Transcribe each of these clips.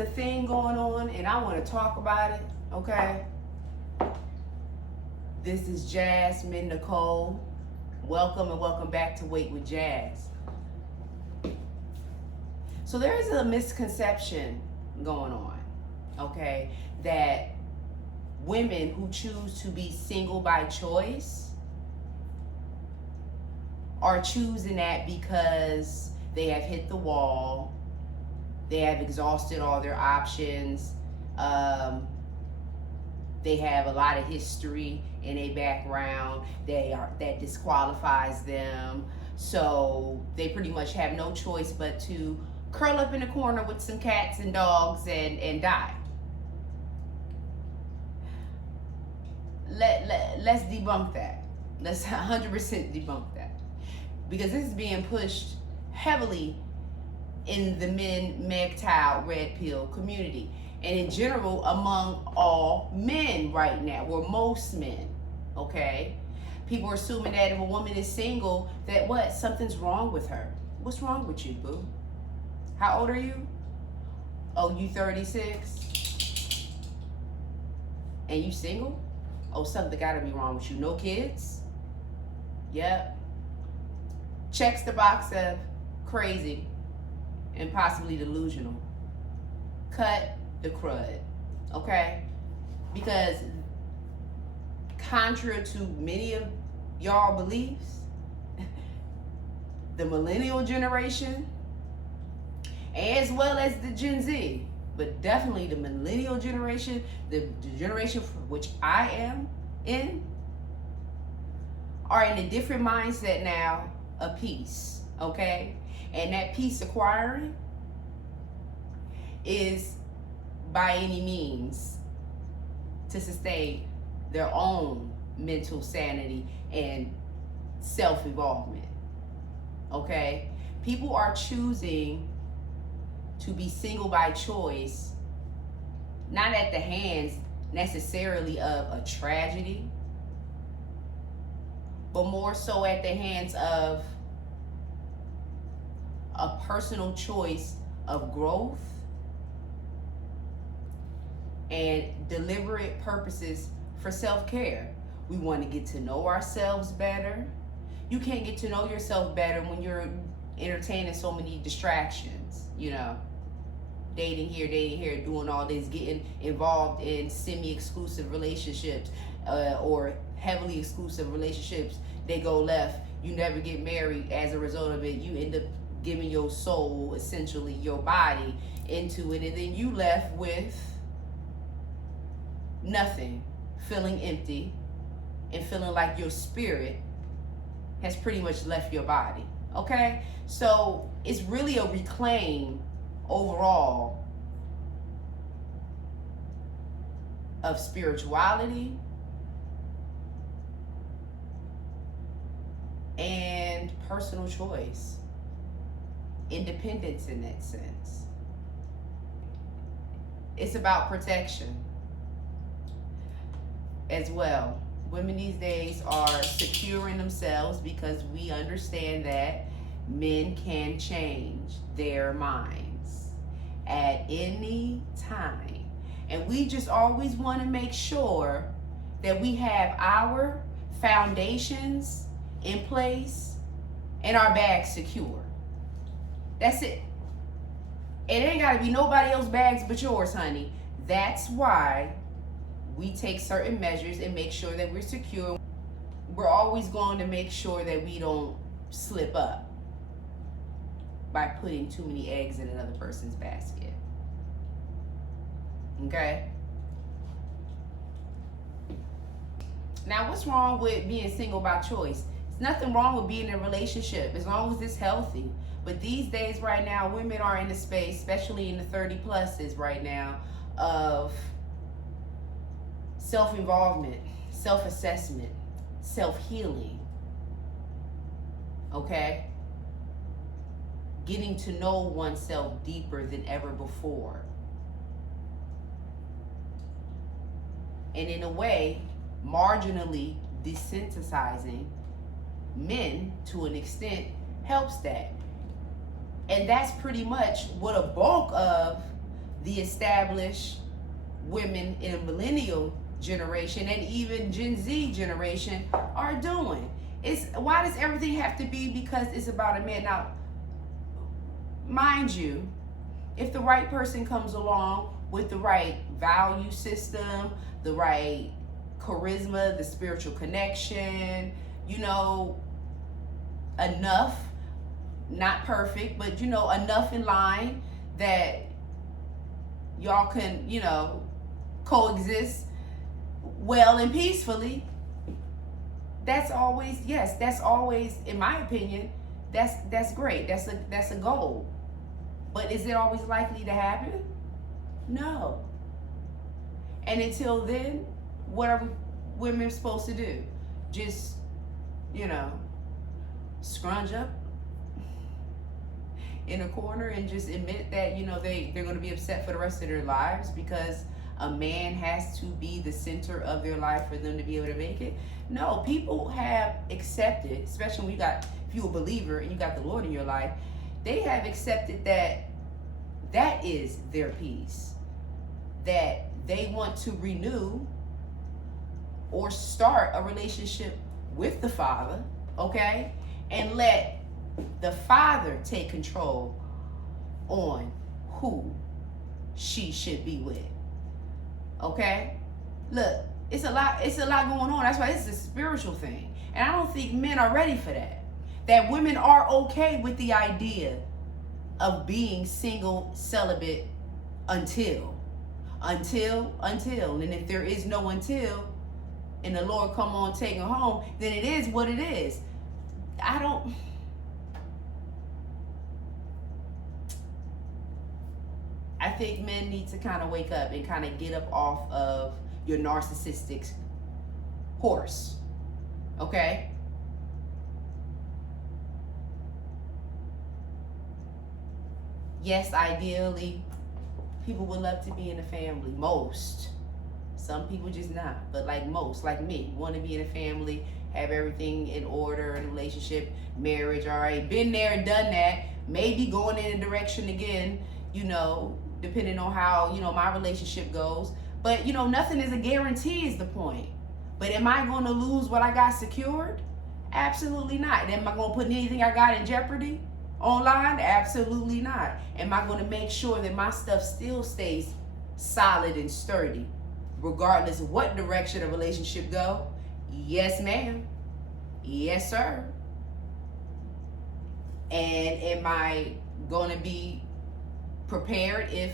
a thing going on and I want to talk about it, okay? This is Jasmine Nicole. Welcome and welcome back to Wait with Jazz. So there is a misconception going on, okay, that women who choose to be single by choice are choosing that because they have hit the wall, they have exhausted all their options, they have a lot of history in a background that disqualifies them, so they pretty much have no choice but to curl up in a corner with some cats and dogs and die. Let's debunk that. Let's 100% debunk that, because this is being pushed heavily in the MGTOW red pill community, and in general among all men right now, or most men, okay? People are assuming that if a woman is single, that what? Something's wrong with her. What's wrong with you, boo? How old are you? Oh, you 36? And you single? Oh, something gotta be wrong with you. No kids? Yep. Checks the box of crazy and possibly delusional. Cut the crud, okay? Because contrary to many of y'all beliefs, the millennial generation, as well as the Gen Z, but definitely the millennial generation, the generation for which I am in, are in a different mindset now of peace, okay? And that peace acquiring is by any means to sustain their own mental sanity and self-involvement, okay? People are choosing to be single by choice, not at the hands necessarily of a tragedy, but more so at the hands of a personal choice of growth and deliberate purposes for self-care. We want to get to know ourselves better. You can't get to know yourself better when you're entertaining so many distractions, you know. Dating here, doing all this, getting involved in semi-exclusive relationships or heavily exclusive relationships. They go left. You never get married as a result of it. You end up giving your soul, essentially your body, into it, and then you left with nothing, feeling empty and feeling like your spirit has pretty much left your body, okay? So it's really a reclaim overall of spirituality and personal choice, independence in that sense. It's about protection as well. Women these days are securing themselves because we understand that men can change their minds at any time. And we just always want to make sure that we have our foundations in place and our bags secure. That's it. It ain't got to be nobody else's bags but yours, honey. That's why we take certain measures and make sure that we're secure. We're always going to make sure that we don't slip up by putting too many eggs in another person's basket. Okay? Now, what's wrong with being single by choice? There's nothing wrong with being in a relationship as long as it's healthy. But these days right now, women are in the space, especially in the 30 pluses right now, of self-involvement, self-assessment, self-healing. Okay? Getting to know oneself deeper than ever before. And in a way, marginally desensitizing men to an extent helps that. And that's pretty much what a bulk of the established women in a millennial generation and even Gen Z generation are doing. It's why does everything have to be because it's about a man? Now, mind you, if the right person comes along with the right value system, the right charisma, the spiritual connection, enough, not perfect, but enough in line that y'all can, coexist well and peacefully, that's always, in my opinion, that's great. That's a goal. But is it always likely to happen? No. And until then, what are women supposed to do? Just, scrunch up in a corner and just admit that, they're going to be upset for the rest of their lives because a man has to be the center of their life for them to be able to make it? No, people have accepted, especially when if you're a believer and you got the Lord in your life, they have accepted that is their peace, that they want to renew or start a relationship with the Father, okay? And let the Father take control on who she should be with. Okay? Look, it's a lot going on. That's why this is a spiritual thing. And I don't think men are ready for that. That women are okay with the idea of being single, celibate until. And if there is no until, and the Lord come on taking home, then it is what it is. I think men need to kind of wake up and kind of get up off of your narcissistic horse. Okay? Yes, ideally, people would love to be in a family. Most. Some people just not. But like most, like me, want to be in a family, have everything in order, in a relationship, marriage, all right. Been there, done that. Maybe going in a direction again, depending on how, my relationship goes. But, nothing is a guarantee is the point. But am I going to lose what I got secured? Absolutely not. And am I going to put anything I got in jeopardy online? Absolutely not. Am I going to make sure that my stuff still stays solid and sturdy, regardless of what direction a relationship go? Yes, ma'am. Yes, sir. And am I going to be prepared if,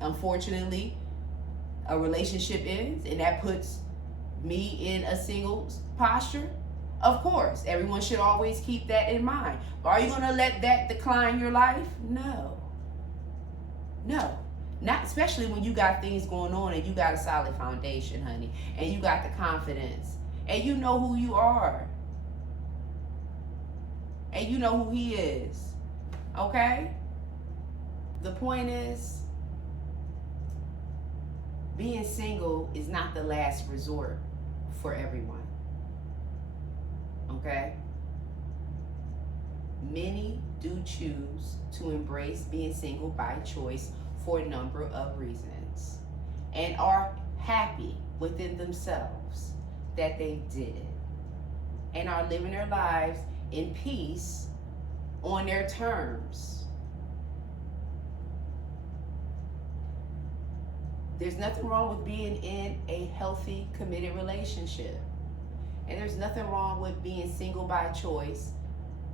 unfortunately, a relationship ends and that puts me in a single posture? Of course, everyone should always keep that in mind. But are you going to let that decline your life? No. Not especially when you got things going on and you got a solid foundation, honey, and you got the confidence, and you know who you are, and you know who he is. Okay? The point is, being single is not the last resort for everyone. Okay? Many do choose to embrace being single by choice for a number of reasons and are happy within themselves that they did it and are living their lives in peace on their terms. There's nothing wrong with being in a healthy, committed relationship. And there's nothing wrong with being single by choice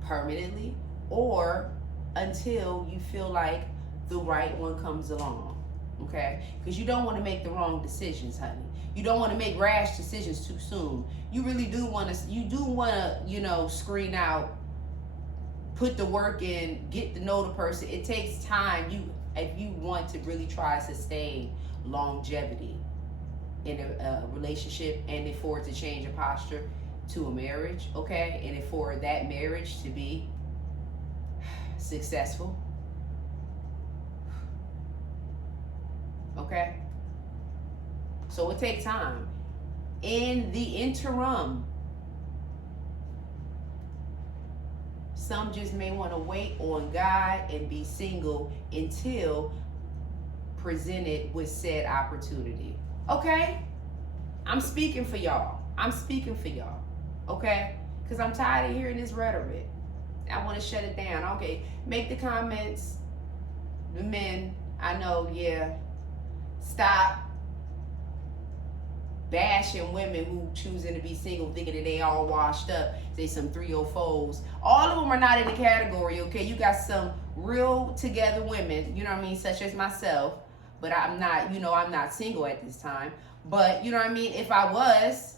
permanently or until you feel like the right one comes along. Okay? Because you don't want to make the wrong decisions, honey. You don't want to make rash decisions too soon. You really do want to, screen out, put the work in, get to know the person. It takes time. If you want to really try to sustain longevity in a relationship, and for it to change a posture to a marriage, okay, and for that marriage to be successful, okay, so it takes time. In the interim, Some just may want to wait on God and be single until presented with said opportunity. Okay? I'm speaking for y'all. I'm speaking for y'all. Okay? Because I'm tired of hearing this rhetoric. I want to shut it down. Okay, make the comments. The men, I know, yeah. Stop bashing women who choosing to be single, thinking that they all washed up. They some 304s. All of them are not in the category, okay? You got some real together women, you know what I mean, such as myself. But I'm not, I'm not single at this time. But, you know what I mean, if I was,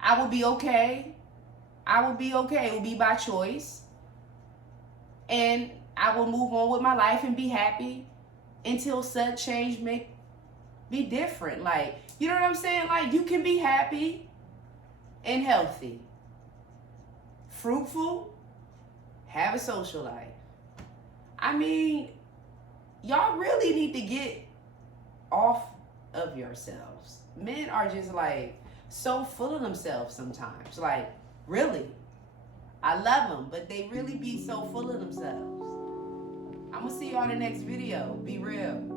I would be okay. I would be okay. It would be by choice. And I will move on with my life and be happy until such change may be different. Like, you know what I'm saying? Like, you can be happy and healthy, fruitful, have a social life. I mean, y'all really need to get off of yourselves. Men are just like so full of themselves sometimes. Like, really. I love them, but they really be so full of themselves. I'm gonna see y'all in the next video. Be real.